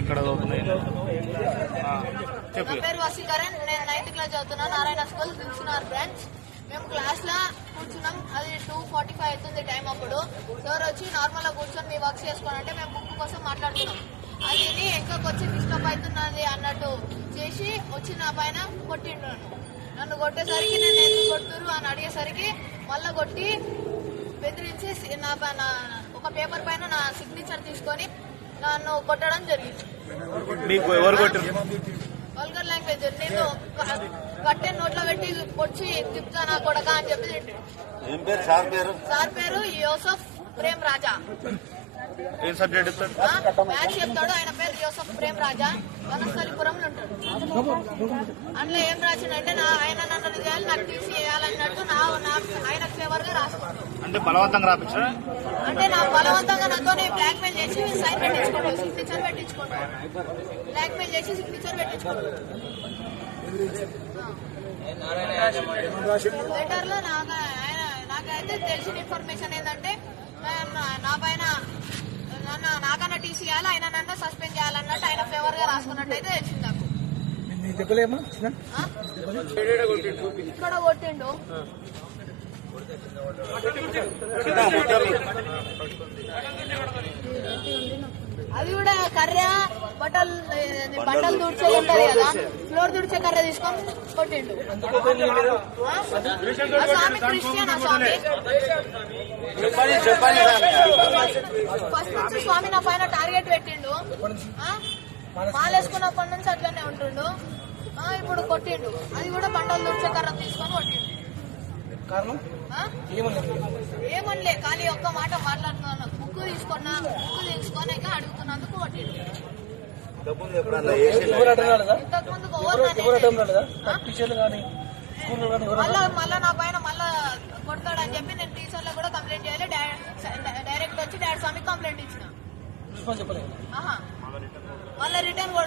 ఇక్కడ నా పేరు వసీకరణ్ నేను నైన్త్ క్లాస్ చదువుతున్నా. నారాయణ స్కూల్ దిల్సునార్ బ్రాంచ్ మేము క్లాస్లో కూర్చున్నాం. అది టూ ఫార్టీ ఫైవ్ అవుతుంది టైం అప్పుడు. ఎవరు వచ్చి నార్మల్గా కూర్చొని మీ వర్క్ చేసుకోండి అంటే మేము బుక్ కోసం మాట్లాడుతున్నాం. అది విని ఎంకకు వచ్చి డిస్టర్బ్ అవుతున్నది అన్నట్టు చేసి వచ్చి నా పైన కొట్టిండు నన్ను. నన్ను కొట్టేసరికి నేను ఎందుకు కొడుతురు అని అడిగేసరికి మళ్ళా కొట్టి బెదిరించి నా పైన ఒక పేపర్ పైన నా సిగ్నేచర్ తీసుకొని నన్ను కొట్టడం జరిగింది. మీకు ఎవరు కొట్టారు? వల్గర్ లాంగ్వేజ్ నేను కట్టె నోట్లో పెట్టి పొడిచి తిప్పుతా నా కొడక అని చెప్పి తింటాడు ఏం పేరు? సార్ పేరు? సార్ పేరు యోసఫ్ ప్రేమ్ రాజా. ఏం సబ్జెక్ట్ ఆ, మ్యాథ్స్ చెప్తాడు ఆయన పేరు యోసఫ్ ప్రేమ్ రాజా. వనస్థలిపురంలో ఉంటాడు. అందులో ఏం రాసిందంటే నా ఆయన నన్ను చేయాలి నాకు తీసి వేయాలన్నట్టు నా నా ఆయన ఫేవర్గా రాసుకున్నాడు అంటే బలవంతంగా రాపించారా? అంటే నా బలవంతంగా నాతో బ్లాక్ మెయిల్ చేసి సైన్ పెట్టించుకోండి సిగ్నేచర్ పెట్టించుకోండి బ్లాక్ మెయిల్ చేసి సిగ్నేచర్ పెట్టించుకోండి లెటర్లో నాకు ఆయన నాకైతే తెలిసిన ఇన్ఫర్మేషన్ ఏంటంటే నా- నా పైన నన్ను నాకన్నా టీసీ చేయాలి? ఆయన నన్ను సస్పెండ్ చేయాలన్నట్టు ఆయన ఫేవర్గా రాసుకున్నట్టు అయితే తెలిసింది నాకు? ఇక్కడ కొట్టిండు. అది కూడా కర్ర బట్టలు బట్టలు తుడిచే ఉంటది కదా? ఫ్లోర్ తుడిచే కర్ర తీసుకొని కొట్టిండు. స్వామి క్రిస్టియన్ స్వామి? ఫస్ట్ నుంచి స్వామి నా పైన టార్గెట్ పెట్టిండు. ఆ? మాలేసుకున్నప్పటి నుంచి అట్లనే ఉంటుండు. ఆ, ఇప్పుడు కొట్టిండు. అది కూడా బండలు తుడిచే కర్ర తీసుకొని కొట్టిండు. ఏమనలే ఖాళీ ఒక్క మాట మాట్లాడుతున్నాను బుక్ తీసుకున్నా బుక్ తీసుకొని అడుగుతున్నందుకు మళ్ళా నా పైన మళ్ళా కొడతాడని చెప్పి నేను టీచర్లకు కూడా కంప్లైంట్ చేయాలి. డైరెక్ట్ వచ్చి డాడీ స్వామికి కంప్లైంట్ ఇచ్చిన. మళ్ళీ రిటర్న్ కొడతాడని